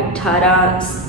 18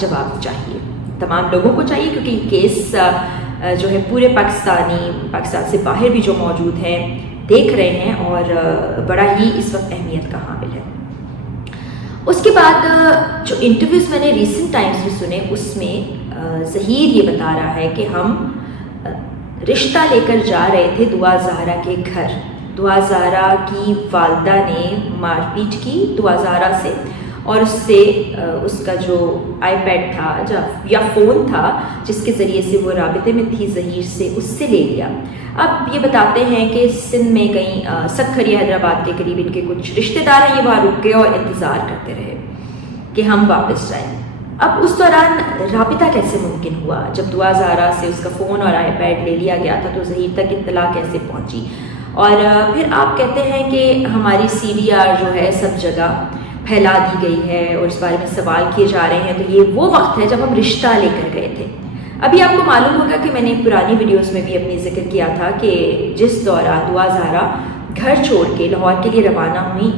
جواب چاہیے، تمام لوگوں کو چاہیے، کیونکہ یہ کیس جو ہے پورے پاکستان سے باہر بھی جو موجود ہیں دیکھ رہے ہیں، اور بڑا ہی اس وقت اہمیت کا حامل ہے۔ اس کے بعد جو انٹرویوز میں نے ریسنٹ ٹائمز میں سنے، اس میں ظہیر یہ بتا رہا ہے کہ ہم رشتہ لے کر جا رہے تھے دعا زہرا کے گھر، دعا زہرا کی والدہ نے مار پیٹ کی دعا زہرا سے، اور اس سے اس کا جو آئی پیڈ تھا یا فون تھا جس کے ذریعے سے وہ رابطے میں تھی ظہیر سے، اس سے لے لیا۔ اب یہ بتاتے ہیں کہ سندھ میں کہیں سکھری حیدرآباد کے قریب ان کے کچھ رشتہ دار ہیں، یہ وہاں رک گئے اور انتظار کرتے رہے کہ ہم واپس جائیں۔ اب اس دوران رابطہ کیسے ممکن ہوا؟ جب دعا زہرا سے اس کا فون اور آئی پیڈ لے لیا گیا تھا تو ظہیر تک اطلاع کیسے پہنچی؟ اور پھر آپ کہتے ہیں کہ ہماری CDR جو ہے سب جگہ پھیلا دی گئی ہے اور اس بارے میں سوال کیے جا رہے ہیں، تو یہ وہ وقت ہے جب ہم رشتہ لے کر گئے تھے۔ ابھی آپ کو معلوم ہوگا کہ میں نے پرانی ویڈیوز میں بھی اپنی ذکر کیا تھا کہ جس دوران دعا زہرا گھر چھوڑ کے لاہور کے لیے روانہ ہوئی،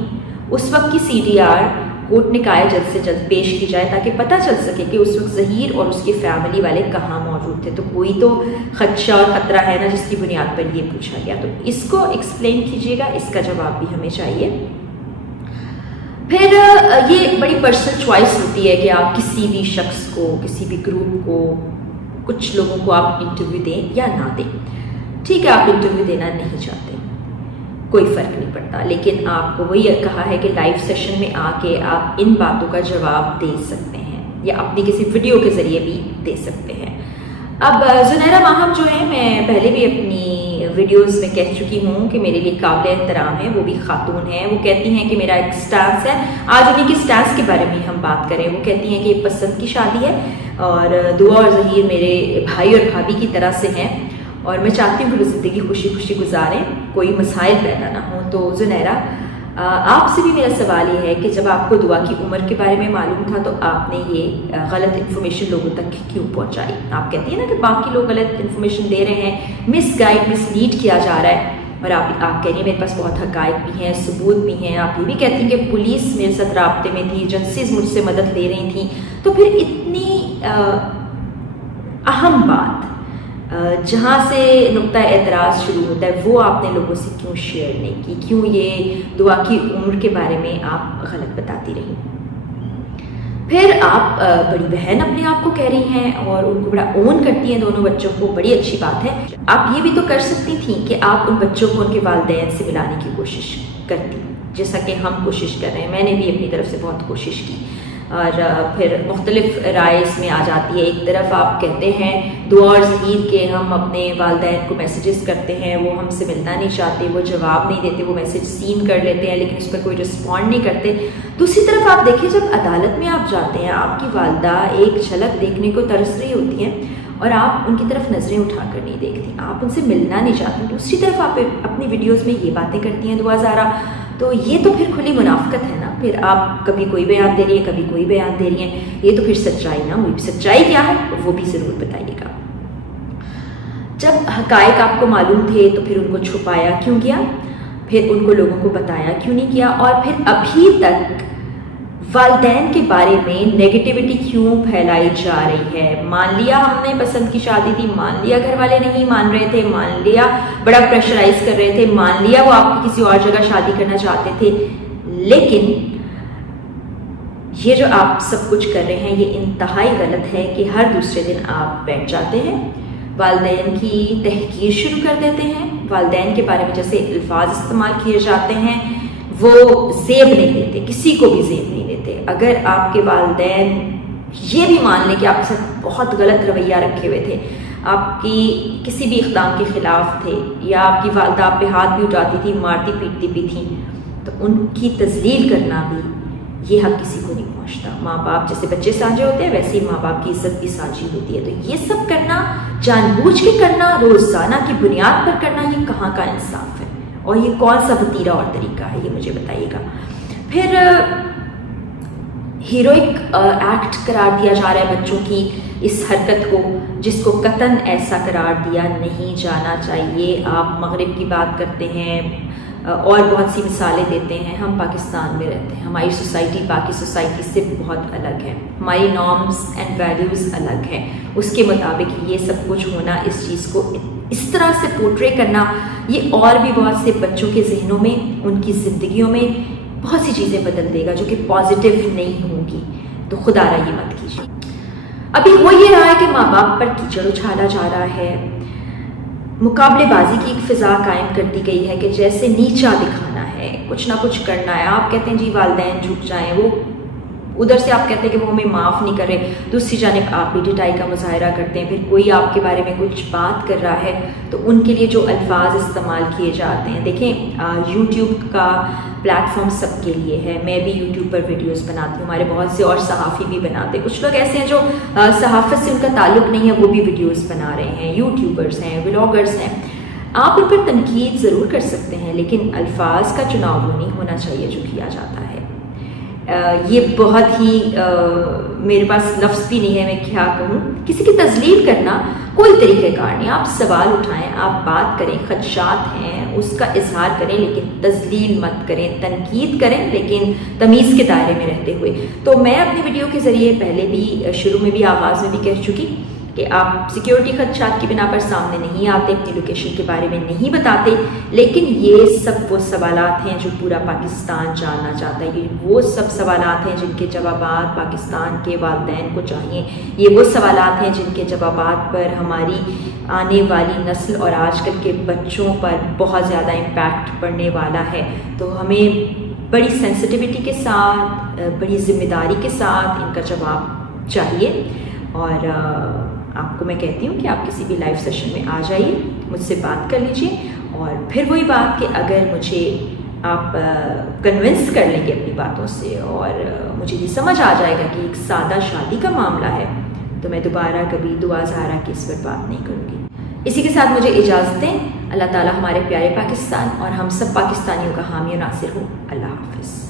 اس وقت کی CDR کوٹ نے کہا ہے جلد سے جلد پیش کی جائے تاکہ پتہ چل سکے کہ اس وقت ظہیر اور اس کی فیملی والے کہاں موجود تھے۔ تو کوئی تو خدشہ اور خطرہ ہے نا جس کی بنیاد پر یہ پوچھا گیا، تو اس کو ایکسپلین کیجیے گا، اس کا جواب بھی ہمیں چاہیے۔ پھر یہ بڑی پرسنل چوائس ہوتی ہے کہ آپ کسی بھی شخص کو، کسی بھی گروپ کو، کچھ لوگوں کو آپ انٹرویو دیں یا نہ دیں۔ ٹھیک ہے، آپ انٹرویو دینا نہیں چاہتے، کوئی فرق نہیں پڑتا، لیکن آپ کو وہی کہا ہے کہ لائیو سیشن میں آ کے آپ ان باتوں کا جواب دے سکتے ہیں یا اپنی کسی ویڈیو کے ذریعے بھی دے سکتے ہیں۔ اب زنیرہ ماہم جو ہے، میں پہلے بھی اپنی ویڈیوز میں کہہ چکی ہوں کہ میرے لیے قابل احترام ہے، وہ بھی خاتون ہیں، وہ کہتی ہیں کہ میرا ایک سٹانس ہے۔ آج انہیں کی سٹانس کے بارے میں ہم بات کریں۔ وہ کہتی ہیں کہ یہ پسند کی شادی ہے اور دعا اور ظہیر میرے بھائی اور بھابھی کی طرح سے ہیں، اور میں چاہتی ہوں کہ وہ زندگی خوشی خوشی گزاریں، کوئی مسائل پیدا نہ ہوں۔ تو زنیرہ، آپ سے بھی میرا سوال یہ ہے کہ جب آپ کو دعا کی عمر کے بارے میں معلوم تھا تو آپ نے یہ غلط انفارمیشن لوگوں تک کیوں پہنچائی؟ آپ کہتی ہیں نا کہ باقی لوگ غلط انفارمیشن دے رہے ہیں، مس گائیڈ، مس لیڈ کیا جا رہا ہے، اور آپ کہہ رہی ہیں میرے پاس بہت حقائق بھی ہیں، ثبوت بھی ہیں۔ آپ یہ بھی کہتی ہیں کہ پولیس میرے ساتھ رابطے میں تھی، ایجنسیز مجھ سے مدد لے رہی تھیں۔ تو پھر اتنی اہم بات جہاں سے نقطہ اعتراض شروع ہوتا ہے وہ آپ نے لوگوں سے کیوں شیئر نہیں کی؟ کیوں یہ دعا کی عمر کے بارے میں آپ غلط بتاتی رہی؟ پھر آپ بڑی بہن اپنے آپ کو کہہ رہی ہیں اور ان کو بڑا اون کرتی ہیں دونوں بچوں کو، بڑی اچھی بات ہے۔ آپ یہ بھی تو کر سکتی تھیں کہ آپ ان بچوں کو ان کے والدین سے ملانے کی کوشش کرتی، جیسا کہ ہم کوشش کر رہے ہیں۔ میں نے بھی اپنی طرف سے بہت کوشش کی، اور پھر مختلف رائے اس میں آ جاتی ہے۔ ایک طرف آپ کہتے ہیں دعا اور ظہیر کے ہم اپنے والدین کو میسیجز کرتے ہیں، وہ ہم سے ملنا نہیں چاہتے، وہ جواب نہیں دیتے، وہ میسیج سین کر لیتے ہیں لیکن اس پر کوئی رسپونڈ نہیں کرتے۔ دوسری طرف آپ دیکھیں جب عدالت میں آپ جاتے ہیں، آپ کی والدہ ایک جھلک دیکھنے کو ترس رہی ہوتی ہیں اور آپ ان کی طرف نظریں اٹھا کر نہیں دیکھتی، آپ ان سے ملنا نہیں چاہتے۔ دوسری طرف آپ اپنی ویڈیوز میں یہ باتیں کرتی ہیں دعا زہرا، تو یہ تو پھر کھلی منافقت ہے نا۔ پھر آپ کبھی کوئی بیان دے رہی ہیں، کبھی کوئی بیان دے رہی ہیں، یہ تو پھر سچائی نہ ہوئی۔ سچائی کیا ہے وہ بھی ضرور بتائیے گا۔ جب حقائق آپ کو معلوم تھے تو پھر ان کو چھپایا کیوں کیا؟ پھر ان کو لوگوں کو بتایا کیوں نہیں کیا؟ اور پھر ابھی تک والدین کے بارے میں نیگیٹیوٹی کیوں پھیلائی جا رہی ہے؟ مان لیا ہم نے پسند کی شادی تھی، مان لیا گھر والے نہیں مان رہے تھے، مان لیا بڑا پریشرائز کر رہے تھے، مان لیا وہ آپ کی کسی اور جگہ شادی کرنا چاہتے تھے، لیکن یہ جو آپ سب کچھ کر رہے ہیں یہ انتہائی غلط ہے کہ ہر دوسرے دن آپ بیٹھ جاتے ہیں، والدین کی تحقیر شروع کر دیتے ہیں، والدین کے بارے میں جیسے الفاظ استعمال کیے جاتے ہیں وہ زیب نہیں دیتے، کسی کو بھی زیب نہیں دیتے۔ اگر آپ کے والدین یہ بھی مان لیں کہ آپ سے بہت غلط رویہ رکھے ہوئے تھے، آپ کی کسی بھی اقدام کے خلاف تھے، یا آپ کی والدہ آپ پہ ہاتھ بھی اٹھاتی تھی، مارتی پیٹتی بھی تھیں، تو ان کی تذلیل کرنا بھی یہ حق کسی کو نہیں پہنچتا۔ ماں باپ جیسے بچے سانجے ہوتے ہیں ویسے ہی ماں باپ کی عزت بھی سانجی ہوتی ہے۔ تو یہ سب کرنا، جان بوجھ کے کرنا، روزانہ کی بنیاد پر کرنا، یہ کہاں کا انصاف ہے اور یہ کون سا وتیرہ اور طریقہ ہے، یہ مجھے بتائیے گا۔ پھر ہیروئک ایکٹ قرار دیا جا رہا ہے بچوں کی اس حرکت کو، جس کو قطعاً ایسا قرار دیا نہیں جانا چاہیے۔ آپ مغرب کی بات کرتے ہیں، اور بہت سی مثالیں دیتے ہیں. ہم پاکستان میں رہتے ہیں, ہماری سوسائٹی باقی سوسائٹی سے بہت الگ ہے, ہماری نارمز اینڈ ویلیوز الگ ہیں. اس کے مطابق یہ سب کچھ ہونا, اس چیز کو اس طرح سے پورٹرے کرنا, یہ اور بھی بہت سے بچوں کے ذہنوں میں, ان کی زندگیوں میں بہت سی چیزیں بدل دے گا جو کہ پازیٹیو نہیں ہوں گی. تو خدا را یہ مت کیجیے. ابھی ہو یہ رہا ہے کہ ماں باپ پر کیچڑ اچھالا جا رہا ہے, مقابلے بازی کی ایک فضا قائم کر دی گئی ہے کہ جیسے نیچا دکھانا ہے, کچھ نہ کچھ کرنا ہے. آپ کہتے ہیں جی والدین جھک جائیں, وہ ادھر سے آپ کہتے ہیں کہ وہ ہمیں معاف نہیں کر رہے, دوسری جانب آپ بھی ڈٹائی کا مظاہرہ کرتے ہیں. پھر کوئی آپ کے بارے میں کچھ بات کر رہا ہے تو ان کے لیے جو الفاظ استعمال کیے جاتے ہیں, دیکھیں یوٹیوب کا پلیٹ فارم سب کے لیے ہے. میں بھی یوٹیوب پر ویڈیوز بناتی ہوں, ہمارے بہت سے اور صحافی بھی بناتے ہیں. کچھ لوگ ایسے ہیں جو صحافت سے ان کا تعلق نہیں ہے, وہ بھی ویڈیوز بنا رہے ہیں, یوٹیوبرز ہیں, ولاگرز ہیں. آپ ان پر تنقید ضرور کر سکتے ہیں, لیکن الفاظ کا چناؤ وہ نہیں ہونا چاہیے جو کیا جاتا ہے. یہ بہت ہی میرے پاس لفظ بھی نہیں ہے, میں کیا کہوں. کسی کی تذلیل کرنا کوئی طریقہ کار نہیں. آپ سوال اٹھائیں, آپ بات کریں, خدشات ہیں اس کا اظہار کریں, لیکن تذلیل مت کریں. تنقید کریں لیکن تمیز کے دائرے میں رہتے ہوئے. تو میں اپنی ویڈیو کے ذریعے پہلے بھی شروع میں بھی آغاز میں بھی کہہ چکی کہ آپ سیکیورٹی خدشات کی بنا پر سامنے نہیں آتے, اپنی لوکیشن کے بارے میں نہیں بتاتے, لیکن یہ سب وہ سوالات ہیں جو پورا پاکستان جاننا چاہتا ہے. یہ وہ سب سوالات ہیں جن کے جوابات پاکستان کے والدین کو چاہیے. یہ وہ سوالات ہیں جن کے جوابات پر ہماری آنے والی نسل اور آج کل کے بچوں پر بہت زیادہ امپیکٹ پڑنے والا ہے. تو ہمیں بڑی سینسٹیوٹی کے ساتھ, بڑی ذمہ داری کے ساتھ ان کا جواب چاہیے. اور آپ کو میں کہتی ہوں کہ آپ کسی بھی لائیو سیشن میں آ جائیے, مجھ سے بات کر لیجئے. اور پھر وہی بات کہ اگر مجھے آپ کنونس کر لیں گے اپنی باتوں سے اور مجھے یہ سمجھ آ جائے گا کہ ایک سادہ شادی کا معاملہ ہے, تو میں دوبارہ کبھی دعا زہرا کی اس پر بات نہیں کروں گی. اسی کے ساتھ مجھے اجازت دیں. اللہ تعالیٰ ہمارے پیارے پاکستان اور ہم سب پاکستانیوں کا حامی و ناصر ہو. اللہ حافظ.